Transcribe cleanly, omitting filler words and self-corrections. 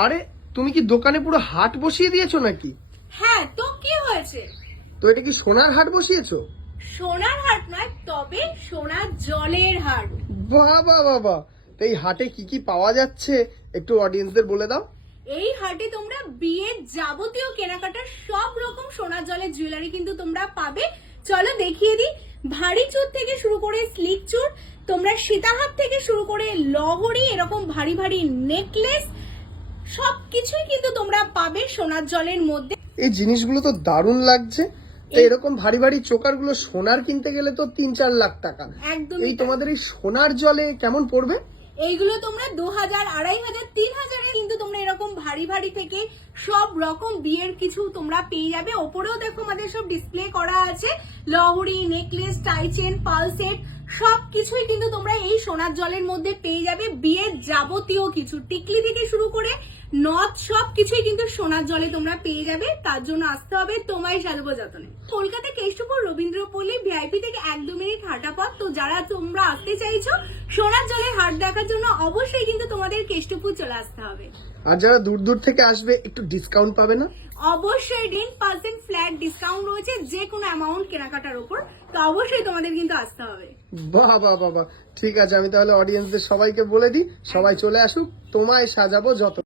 আরে তুমি কি দোকানে পুরো হাট বসিয়ে দিয়েছো নাকি? হ্যাঁ, তো কি হয়েছে? তো এটা কি সোনার হাট বসিয়েছো? সোনার হাট নয়, তবে সোনার জলের হাট। বাবা বাবা, তো এই হাটে কি কি পাওয়া যাচ্ছে একটু অডিয়েন্সদের বলে দাও। এই হাটে তোমরা বিয়ের যাবতীয় কেনাকাটার সব রকম সোনার জলের জুয়েলারি কিন্তু তোমরা পাবে। চলো দেখিয়ে দিই। ভারী চুর থেকে শুরু করে স্লিক চুর, তোমরা সীতাহার থেকে শুরু করে লহরি, এরকম ভারী ভারী নেকলেস, সবকিছুই কিন্তু তোমরা পাবে সোনার জলের মধ্যে। এই জিনিসগুলো তো দারুণ লাগছে। তো এরকম ভারী ভারী চোকার গুলো সোনার কিনতে গেলে তো 3-4 লাখ টাকা। একদমই এই তাই। তোমাদের এই সোনার জলে কেমন পড়বে? এইগুলো তোমরা 2000, 2500, 3000 কিন্তু তোমরা এরকম ভারী ভারী থেকে সব রকম বিয়ের কিছু তোমরা পেয়ে যাবে। ওপরেও দেখো আমাদের সব ডিসপ্লে করা আছে, লহরি, নেকলেস, টাই চেন, পাল সেট, সবকিছুই কিন্তু তোমরা এই সোনার জলের মধ্যে পেয়ে যাবে। বিয়ের যাবতীয় কিছু, টিকলি থেকে শুরু করে নথ, সবকিছুই কিন্তু সোনার জলে তোমরা পেয়ে যাবে। তার জন্য আসতে হবে তোমায় সাজবো যতনে। কলকাতা কেষ্টপুর রবীন্দ্রপল্লী ভিআইপি থেকে 1-2 মিনিট হাঁটা পথ। তো যারা তোমরা আসতে চাইছো সোনার জলের হাট দেখার জন্য, অবশ্যই কিন্তু তোমাদের কেষ্টপুর চলে আসতে হবে। আর যারা দূর দূর থেকে আসবে একটু ডিসকাউন্ট পাবে না? অবশ্যই 10% ফ্ল্যাট ডিসকাউন্ট রয়েছে যে কোনো অ্যামাউন্ট কেনাকাটার উপর। তো অবশ্যই তোমাদের কিন্তু আসতে হবে। বাহ বাহ বাহ বাহ, ঠিক আছে, আমি তাহলে অডিয়েন্সদের সবাইকে বলে দিই, সবাই চলে আসুক, তোমায় সাজাবো যত।